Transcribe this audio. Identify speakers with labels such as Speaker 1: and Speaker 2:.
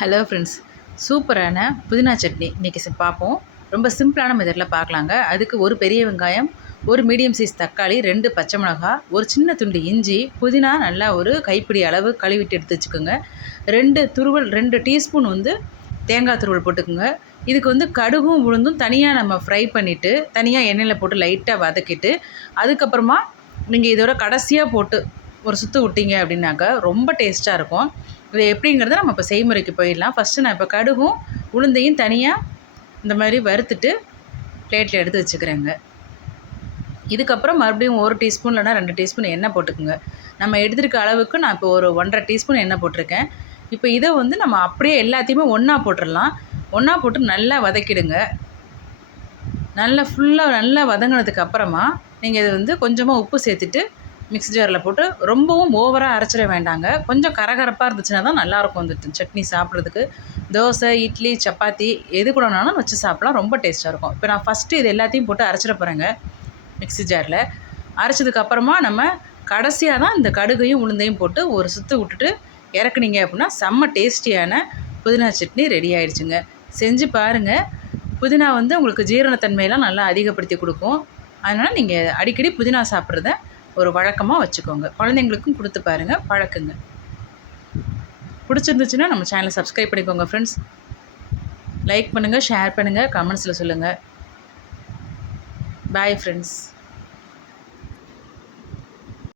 Speaker 1: Hello friends சூப்பரான புதினா சட்னி இன்றைக்கி பார்ப்போம். ரொம்ப சிம்பிளான மெத்தடில் பார்க்கலாங்க. அதுக்கு ஒரு பெரிய வெங்காயம் ஒரு மீடியம் சைஸ் தக்காளி ரெண்டு பச்சை மிளகா ஒரு சின்ன துண்டு இஞ்சி புதினா நல்லா ஒரு கைப்பிடி அளவு கழுவிட்டு எடுத்து வச்சுக்கோங்க. ரெண்டு துருவல் ரெண்டு டீஸ்பூன் வந்து தேங்காய் துருவல் போட்டுக்கோங்க. இதுக்கு வந்து கடுகும் உளுந்தும் தனியாக நம்ம ஃப்ரை பண்ணிவிட்டு தனியாக எண்ணெயில் போட்டு லைட்டாக வதக்கிட்டு அதுக்கப்புறமா நீங்கள் இதோட கடைசியாக போட்டு ஒரு சுற்று விட்டீங்க அப்படின்னாக்கா ரொம்ப டேஸ்ட்டாக இருக்கும். இது எப்படிங்கிறத நம்ம இப்போ செய்முறைக்கு போயிடலாம். ஃபஸ்ட்டு நான் இப்போ கடுகும் உளுந்தையும் தனியாக இந்த மாதிரி வறுத்துட்டு பிளேட்டில் எடுத்து வச்சுக்கிறேங்க. இதுக்கப்புறம் மறுபடியும் ஒரு டீஸ்பூன் இல்லைனா ரெண்டு டீஸ்பூன் எண்ணெய் போட்டுக்குங்க. நம்ம எடுத்துருக்க அளவுக்கு நான் இப்போ ஒரு ஒன்றரை டீஸ்பூன் எண்ணெய் போட்டிருக்கேன். இப்போ இதை வந்து நம்ம அப்படியே எல்லாத்தையுமே ஒன்றா போட்டுடலாம் ஒன்றா போட்டு நல்லா வதக்கிடுங்க. நல்லா ஃபுல்லாக நல்லா வதங்கினதுக்கு அப்புறமா நீங்கள் இது வந்து கொஞ்சமாக உப்பு சேர்த்துட்டு மிக்ஸி ஜாரில் போட்டு ரொம்பவும் ஓவராக அரைச்சிட வேண்டாங்க. கொஞ்சம் கரகரப்பாக இருந்துச்சுன்னா தான் நல்லாயிருக்கும் இந்த சட்னி சாப்பிட்றதுக்கு. தோசை இட்லி சப்பாத்தி எது கூட வேணாலும் வச்சு சாப்பிட்லாம். ரொம்ப டேஸ்ட்டாக இருக்கும். இப்போ நான் ஃபஸ்ட்டு இது எல்லாத்தையும் போட்டு அரைச்சிட போகிறேங்க மிக்ஸி ஜாரில் அரைச்சதுக்கப்புறமா நம்ம கடைசியாக தான் இந்த கடுகையும் உளுந்தையும் போட்டு ஒரு சுற்று விட்டுட்டு இறக்குனீங்க அப்படின்னா செம்ம டேஸ்டியான புதினா சட்னி ரெடி ஆயிடுச்சுங்க. செஞ்சு பாருங்கள் புதினா வந்து உங்களுக்கு ஜீரணத்தன்மையெல்லாம் நல்லா அதிகப்படுத்தி கொடுக்கும். அதனால் நீங்கள் அடிக்கடி புதினா சாப்பிட்றத ஒரு வழக்கமாக வச்சுக்கோங்க. குழந்தைங்களுக்கும் கொடுத்து பாருங்கள் பழக்குங்க. பிடிச்சிருந்துச்சுன்னா நம்ம சேனலை சப்ஸ்கிரைப் பண்ணிக்கோங்க ஃப்ரெண்ட்ஸ் லைக் பண்ணுங்கள் ஷேர் பண்ணுங்கள் கமெண்ட்ஸில் சொல்லுங்கள் பாய் ஃப்ரெண்ட்ஸ்